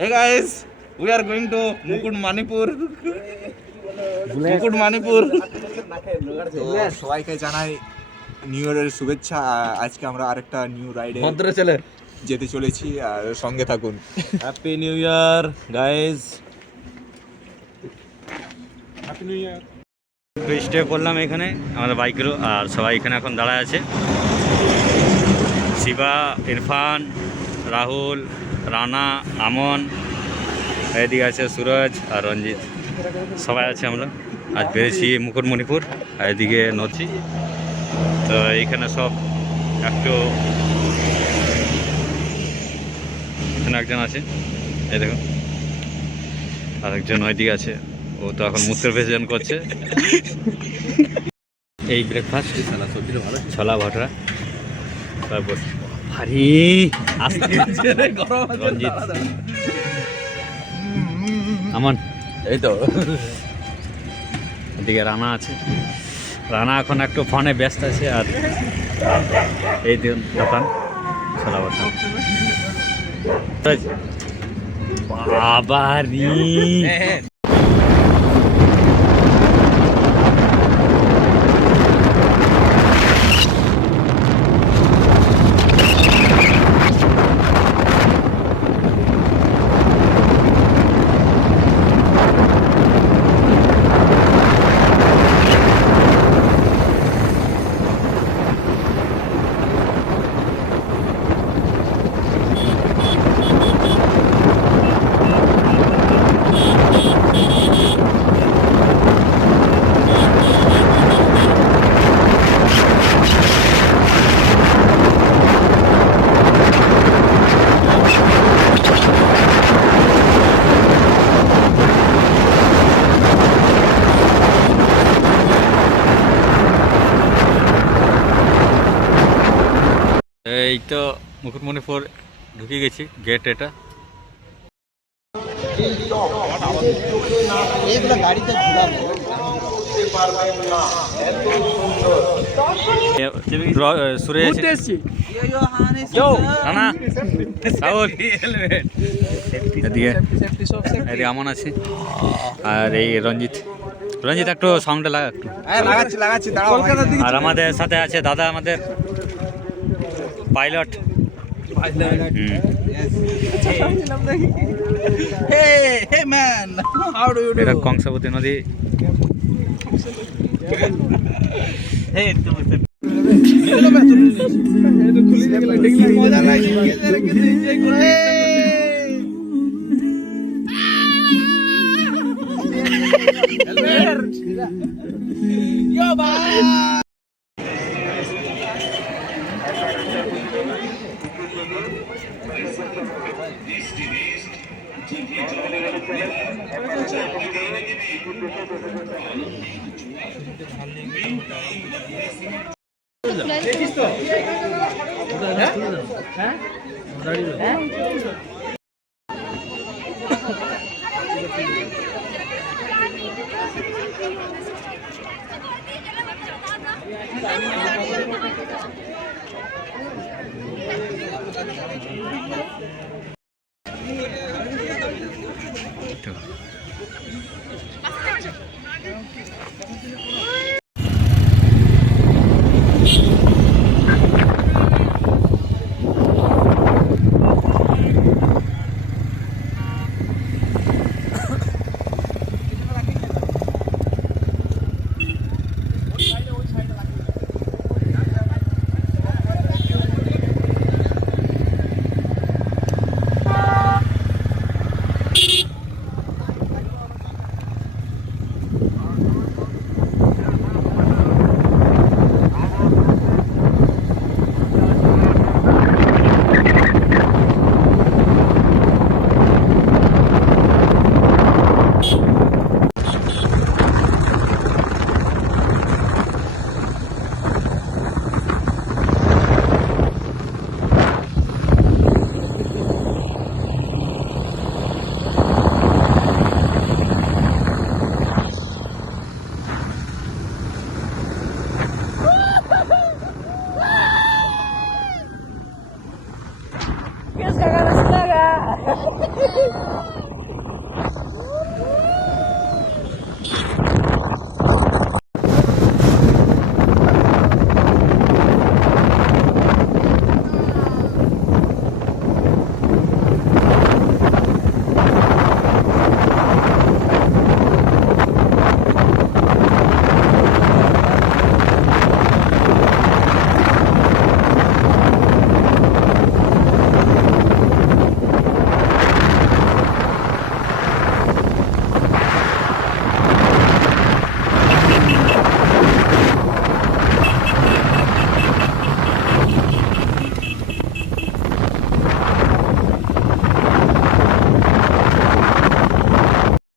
Hey guys, we are going to Mukut Manipur. Mukut Manipur. তো সবাইকে জানাই new ইয়ারের শুভেচ্ছা। আজকে আমরা আরেকটা নিউ রাইডে যেতে চলেছি, আর সঙ্গে থাকুন। Happy new year guys. Happy new year. তো স্টে করলাম এখানে আমাদের বাইকেরও, আর সবাই এখানে এখন দাঁড়ায় আছে। শিবা, ইরফান, রাহুল, রানা, আমন, এদিকে আছে সুরজ আর রঞ্জিত, সবাই আছে। আমরা আজ বেরিয়েছি মুকুটমণিপুর, আর এদিকে নদী। তো এইখানে সব একটু এখানে একজন আছে, এই দেখো, আরেকজন ওইদিকে আছে, ও তো এখন মূত্র বিসর্জন করছে। এই ব্রেকফাস্ট ছোলা ভটরা, তারপর ভারী রঞ্জিত, আমন, এই তো এদিকে রানা আছে। রানা এখন একটু ফোনে ব্যস্ত আছে, আর এই দোকান ছোলা ভটরা। বাবারি এই তো মুকুটমণিপুর ঢুকে গেছি, গেট এটা। এদিকে আমন আছে, আর এই রঞ্জিত। রঞ্জিত একটু সাউন্ডটা লাগা একটু। লাগাচ্ছি দাঁড়াও। আর আমাদের সাথে আছে দাদা, আমাদের পাইলট। এটা কংসাবতী নদী।